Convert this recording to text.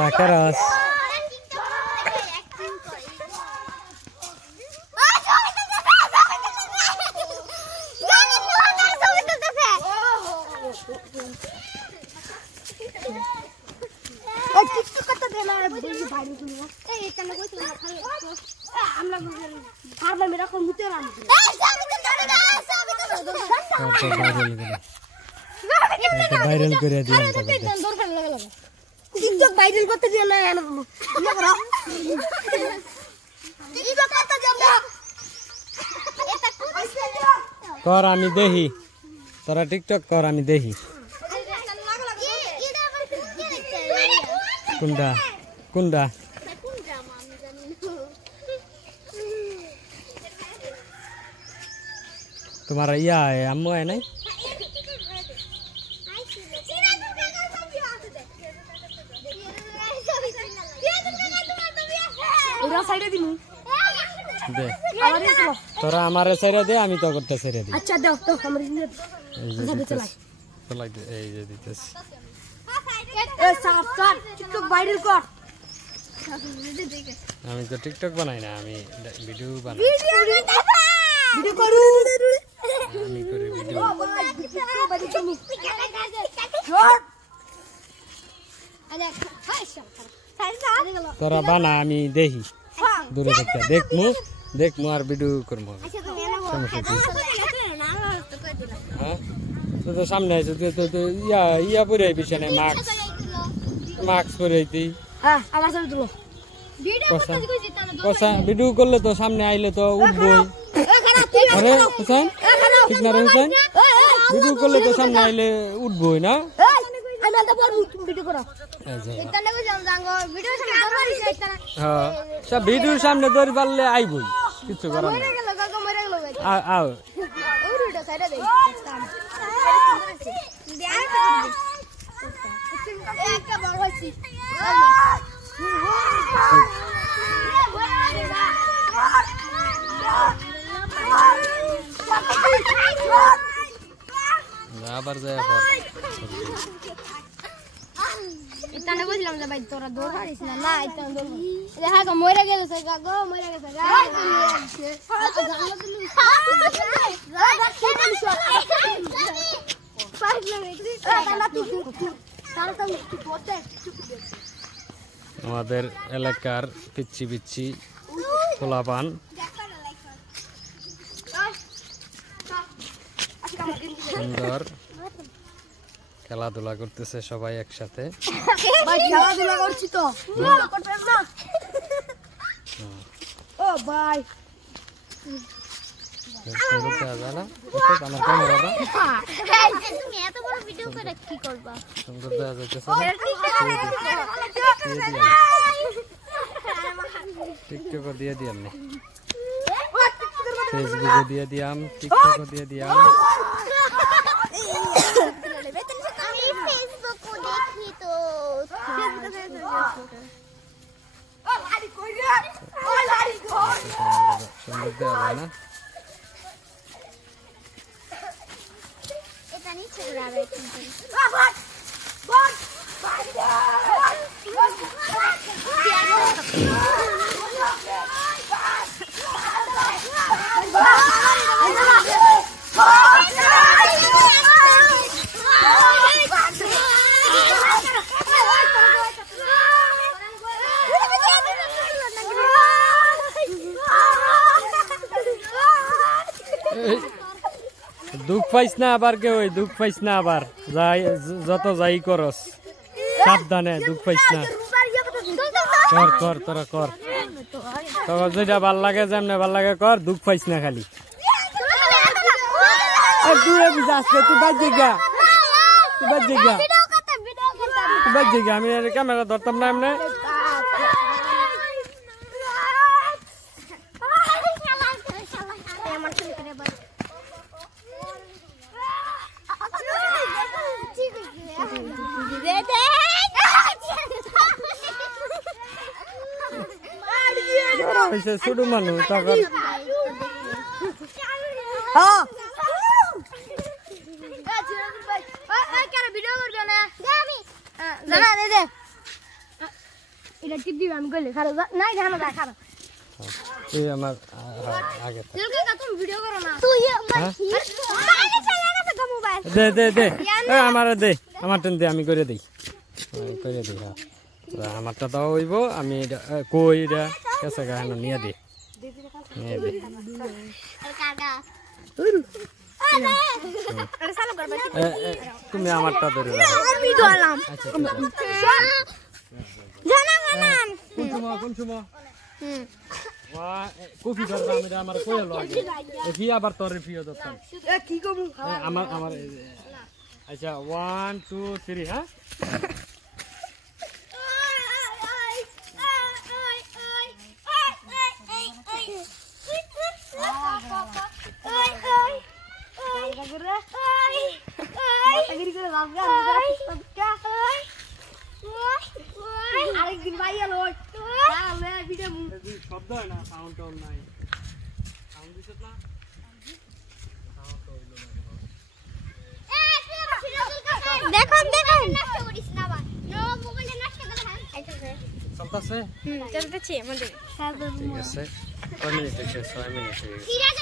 তোরা করস ভাইরাল করে দিলাম টিকটক ভাইরাল করতে দিও না এনে বলো না করো টিকটক করতে দিও না কর আমি দেখি তোরা টিকটক কর আমি দেখি কোনটা কোনটা तुम्हारा या है अम्मू है नहीं उरा साइड दे दिनु दे आवाज चलो तोरा हमारे साइड दे আমি তো করতে সাইড দে अच्छा दो तो हमरे ने চলাই দে এই যে দিতেছ ए साफ कर टिकटक वायरल कर আমি তো টিকটক বানাই না আমি ভিডিও বানাই ভিডিও করু আমি করি ভিডিও তোরা বানা আমি দেখি দূরে থেকে দেখমু আর ভিডিও করবো হ্যাঁ তো সামনে আছে তো ইয়া পরে বিছানে মাস্ক পরে আইতি হ্যাঁ আমার সাথে তুলো কসা ভিডিও করলে তো সামনে আইলে তো উঠবই আরে হুসেন ঠিক না রে হুসেন ভিডিও করলে তো সামনে আইলে উঠবই না আমি আলতা বল ভিডিও করো ইতানে কো জাঙ্গো ভিডিও সামনে ধরে ইতানে হ্যাঁ সব ভিডিওর সামনে ধরে পারলে আইবই কিছু করার মরে নাই গেল কাকা মরে গেল আও ওরটা সাইডে দে একটা বড় হইছি আবার যায় পর ইতানে বুঝলাম যে ভাই তোরা দৌড় হারিস না না ইতানে দৌড় দেখা গো মরে গেল সে গো মরে গেছে আমাদের এলাকার পিচ্ছি পিচ্ছি পোলাপান সুন্দর খেলাধুলা করতেছে সবাই একসাথে ভাই খেলাধুলা করছি তো করতেছ না ও ভাই সুন্দর দেখা যায় না আমার ক্যামেরাটা তুমি এত বড় ভিডিও করে কি করবা সুন্দর দেখা যাইতেছে টিকটকে দিয়ে দিয়াম নি ফেসবুকে দিয়ে দিয়াম টিকটকে দিয়ে দিয়াম আমি ফেসবুকে দেখি তো ও লাড়ি কই রে ও লাড়ি কই সুন্দর দেখা যায় না এটা নিচে ঘুরাবে কিন্তু বল বল দুঃখ পাইস না আবার কে ওই দুঃখ পাইস না আবার যাই যত যাই করস সাবধানে দুঃখ পাইস না কর কর তোরা কর তোর যেটা ভাল লাগে যেমনে ভাল লাগে কর দুঃখ পাইস না খালি তুই বাদ জায়গা আমি ক্যামেরা ধরতাম না এমনি ছোট মানুষ তখন ভিডিও করবে না আমি জানা দে দে এটা টিপ দিবি আমি কইলে খারাপ নাই জানো দা খারাপ তুই আমার আগে চল কাকা তুমি ভিডিও করো না তুই আমার বাইরে চলে গেছে গো মোবাইল দে দে দে আমার দে আমার টেন দে আমি করে দেই করে দেই হ্যাঁ আমারটা দাও হইব আমি কইরা কেসে গানো নিয়ে দে নিয়ে দে কাকা আরে চালু কর তুমি আমারটা ধরে আমি দলাম জানা নাম কোন সময় কফি ধরবা আমি আমার কইল লাগে এফি আবার তোর রিফিও দতাম এ কি কমু আমার আচ্ছা 1 2 3 হ্যাঁ আরেকদিন ভাইয়া লই তাহলে ভিডিও শব্দ হয় না সাউন্ড টাউন নাই সাউন্ড দিছত না দেখো দেখো নষ্ট করিস না আবার নো মোবাইলে নষ্ট করে হ্যাঁ চলতেছে চলতেছে আমাদের ঠিক আছে 6 মিনিট 6 মিনিট সিরাজ